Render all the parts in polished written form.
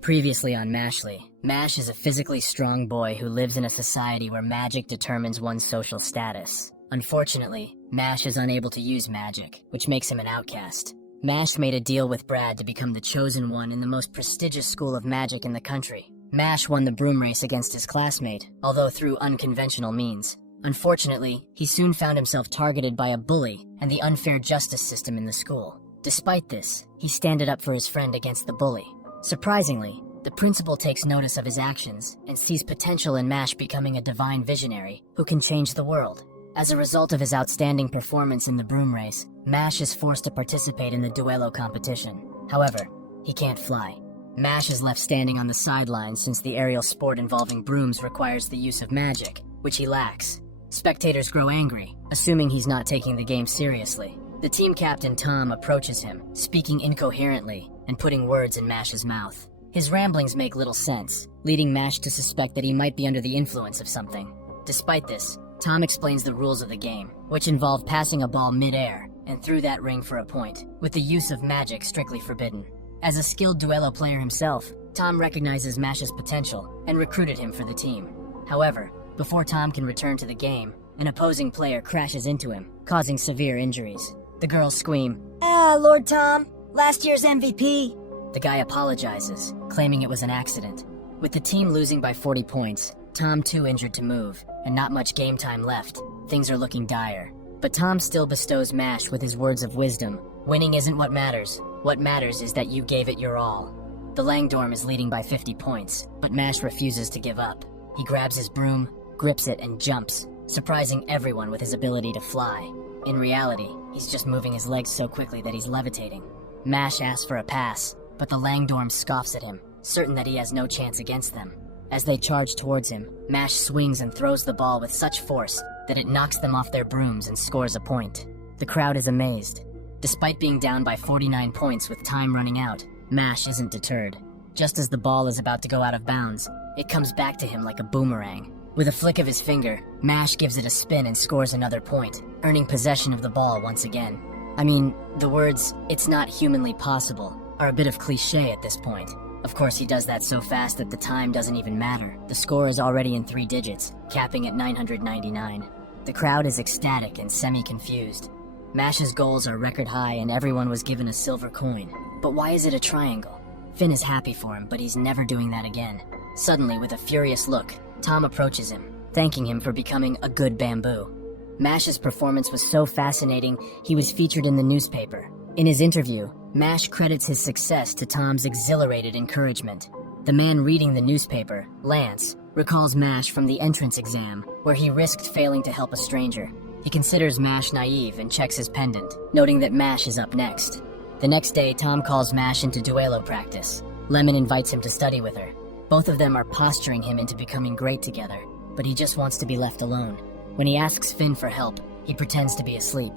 Previously on Mashle, Mash is a physically strong boy who lives in a society where magic determines one's social status. Unfortunately, Mash is unable to use magic, which makes him an outcast. Mash made a deal with Brad to become the chosen one in the most prestigious school of magic in the country. Mash won the broom race against his classmate, although through unconventional means. Unfortunately, he soon found himself targeted by a bully and the unfair justice system in the school. Despite this, he standed up for his friend against the bully. Surprisingly, the principal takes notice of his actions and sees potential in Mash becoming a divine visionary who can change the world. As a result of his outstanding performance in the broom race, Mash is forced to participate in the duello competition. However, he can't fly. Mash is left standing on the sidelines since the aerial sport involving brooms requires the use of magic, which he lacks. Spectators grow angry, assuming he's not taking the game seriously. The team captain Tom approaches him, speaking incoherently and putting words in Mash's mouth. His ramblings make little sense, leading Mash to suspect that he might be under the influence of something. Despite this, Tom explains the rules of the game, which involve passing a ball mid-air and through that ring for a point, with the use of magic strictly forbidden. As a skilled duello player himself, Tom recognizes Mash's potential and recruited him for the team. However, before Tom can return to the game, an opposing player crashes into him, causing severe injuries. The girls scream, "Ah, Lord Tom, last year's MVP!" The guy apologizes, claiming it was an accident. With the team losing by 40 points, Tom too injured to move, and not much game time left, things are looking dire. But Tom still bestows Mash with his words of wisdom. Winning isn't what matters. What matters is that you gave it your all. The Langdorm is leading by 50 points, but Mash refuses to give up. He grabs his broom, grips it, and jumps, surprising everyone with his ability to fly. In reality, he's just moving his legs so quickly that he's levitating. Mash asks for a pass, but the Langdorm scoffs at him, certain that he has no chance against them. As they charge towards him, Mash swings and throws the ball with such force that it knocks them off their brooms and scores a point. The crowd is amazed. Despite being down by 49 points with time running out, Mash isn't deterred. Just as the ball is about to go out of bounds, it comes back to him like a boomerang. With a flick of his finger, Mash gives it a spin and scores another point, earning possession of the ball once again. I mean, the words, "it's not humanly possible," are a bit of cliche at this point. Of course, he does that so fast that the time doesn't even matter. The score is already in 3 digits, capping at 999. The crowd is ecstatic and semi-confused. Mash's goals are record high and everyone was given a silver coin. But why is it a triangle? Finn is happy for him, but he's never doing that again. Suddenly, with a furious look, Tom approaches him, thanking him for becoming a good bamboo. Mash's performance was so fascinating, he was featured in the newspaper. In his interview, Mash credits his success to Tom's exhilarated encouragement. The man reading the newspaper, Lance, recalls Mash from the entrance exam, where he risked failing to help a stranger. He considers Mash naive and checks his pendant, noting that Mash is up next. The next day, Tom calls Mash into duello practice. Lemon invites him to study with her. Both of them are posturing him into becoming great together, but he just wants to be left alone. When he asks Finn for help, he pretends to be asleep.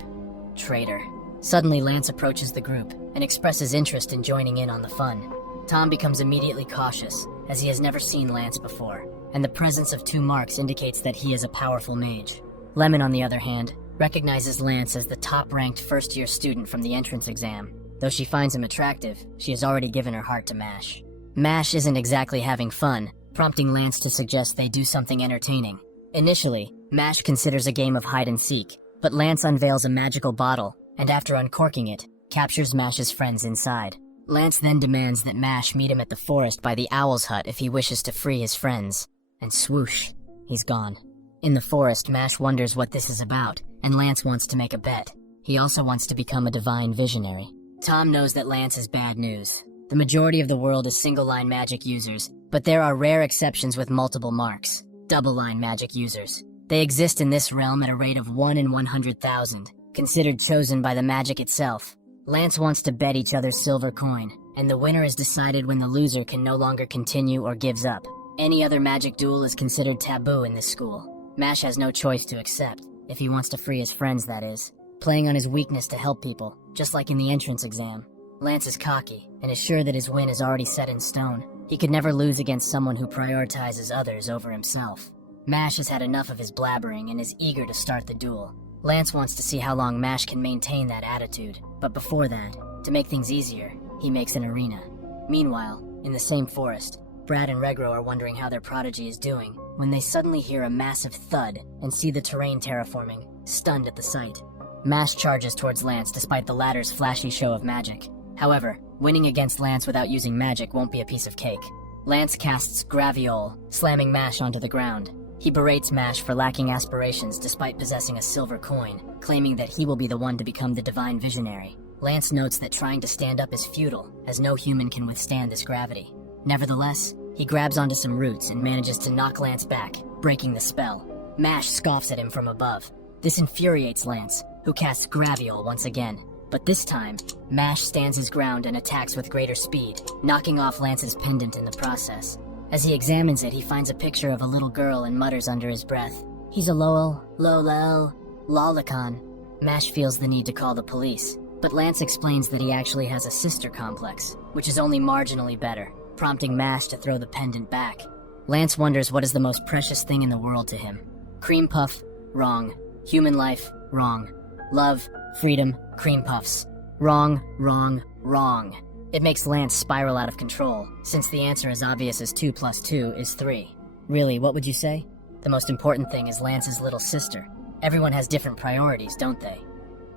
Traitor. Suddenly, Lance approaches the group and expresses interest in joining in on the fun. Tom becomes immediately cautious, as he has never seen Lance before, and the presence of 2 marks indicates that he is a powerful mage. Lemon, on the other hand, recognizes Lance as the top-ranked first-year student from the entrance exam. Though she finds him attractive, she has already given her heart to Mash. Mash isn't exactly having fun, prompting Lance to suggest they do something entertaining. Initially, Mash considers a game of hide-and-seek, but Lance unveils a magical bottle, and after uncorking it, captures Mash's friends inside. Lance then demands that Mash meet him at the forest by the owl's hut if he wishes to free his friends. And swoosh, he's gone. In the forest, Mash wonders what this is about, and Lance wants to make a bet. He also wants to become a divine visionary. Tom knows that Lance is bad news. The majority of the world is single-line magic users, but there are rare exceptions with multiple marks. Double-line magic users. They exist in this realm at a rate of 1 in 100,000, considered chosen by the magic itself. Lance wants to bet each other's silver coin, and the winner is decided when the loser can no longer continue or gives up. Any other magic duel is considered taboo in this school. Mash has no choice to accept, if he wants to free his friends, that is, playing on his weakness to help people, just like in the entrance exam. Lance is cocky, and is sure that his win is already set in stone. He could never lose against someone who prioritizes others over himself. Mash has had enough of his blabbering and is eager to start the duel. Lance wants to see how long Mash can maintain that attitude, but before that, to make things easier, he makes an arena. Meanwhile, In the same forest, Brad and Regro are wondering how their prodigy is doing when they suddenly hear a massive thud and see the terrain terraforming, stunned at the sight. Mash charges towards Lance despite the latter's flashy show of magic. However, winning against Lance without using magic won't be a piece of cake. Lance casts Graviole, slamming Mash onto the ground. He berates Mash for lacking aspirations despite possessing a silver coin, claiming that he will be the one to become the divine visionary. Lance notes that trying to stand up is futile, as no human can withstand this gravity. Nevertheless, he grabs onto some roots and manages to knock Lance back, breaking the spell. Mash scoffs at him from above. This infuriates Lance, who casts Graviole once again. But this time, Mash stands his ground and attacks with greater speed, knocking off Lance's pendant in the process. As he examines it, he finds a picture of a little girl and mutters under his breath, "He's a lol, lolicon." Mash feels the need to call the police, but Lance explains that he actually has a sister complex, which is only marginally better, prompting Mash to throw the pendant back. Lance wonders what is the most precious thing in the world to him. Cream puff, wrong. Human life, wrong. Love, freedom, cream puffs. Wrong, wrong, wrong. It makes Lance spiral out of control, since the answer as obvious as 2 + 2 is 3. Really, what would you say? The most important thing is Lance's little sister. Everyone has different priorities, don't they?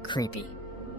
Creepy.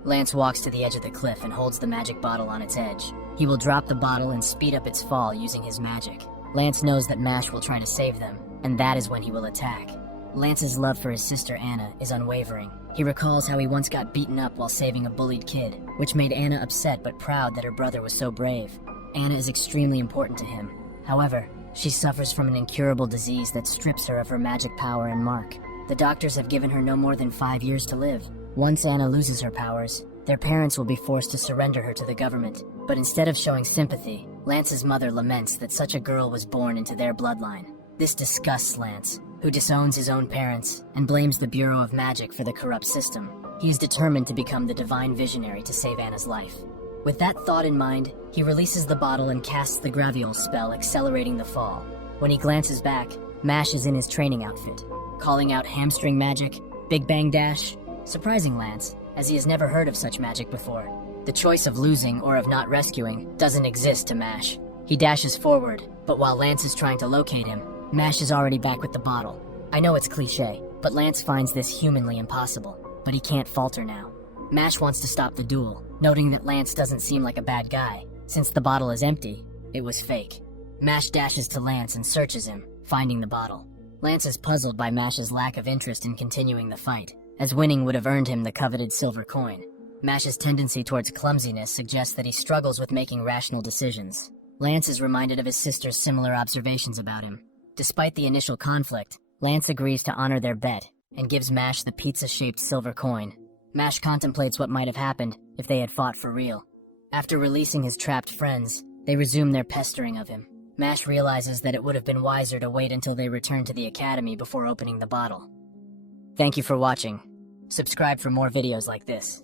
Lance walks to the edge of the cliff and holds the magic bottle on its edge. He will drop the bottle and speed up its fall using his magic. Lance knows that Mash will try to save them, and that is when he will attack. Lance's love for his sister Anna is unwavering. He recalls how he once got beaten up while saving a bullied kid, which made Anna upset but proud that her brother was so brave. Anna is extremely important to him. However, she suffers from an incurable disease that strips her of her magic power and mark. The doctors have given her no more than 5 years to live. Once Anna loses her powers, their parents will be forced to surrender her to the government. But instead of showing sympathy, Lance's mother laments that such a girl was born into their bloodline. This disgusts Lance, who disowns his own parents and blames the Bureau of Magic for the corrupt system. He is determined to become the divine visionary to save Anna's life. With that thought in mind, he releases the bottle and casts the Graviole spell, accelerating the fall. When he glances back, Mash is in his training outfit, calling out hamstring magic, Big Bang Dash, surprising Lance, as he has never heard of such magic before. The choice of losing or of not rescuing doesn't exist to Mash. He dashes forward, but while Lance is trying to locate him, Mash is already back with the bottle. I know it's cliche, but Lance finds this humanly impossible, but he can't falter now. Mash wants to stop the duel, noting that Lance doesn't seem like a bad guy. Since the bottle is empty, it was fake. Mash dashes to Lance and searches him, finding the bottle. Lance is puzzled by Mash's lack of interest in continuing the fight, as winning would have earned him the coveted silver coin. Mash's tendency towards clumsiness suggests that he struggles with making rational decisions. Lance is reminded of his sister's similar observations about him. Despite the initial conflict, Lance agrees to honor their bet and gives Mash the pizza-shaped silver coin. Mash contemplates what might have happened if they had fought for real. After releasing his trapped friends, they resume their pestering of him. Mash realizes that it would have been wiser to wait until they return to the academy before opening the bottle. Thank you for watching. Subscribe for more videos like this.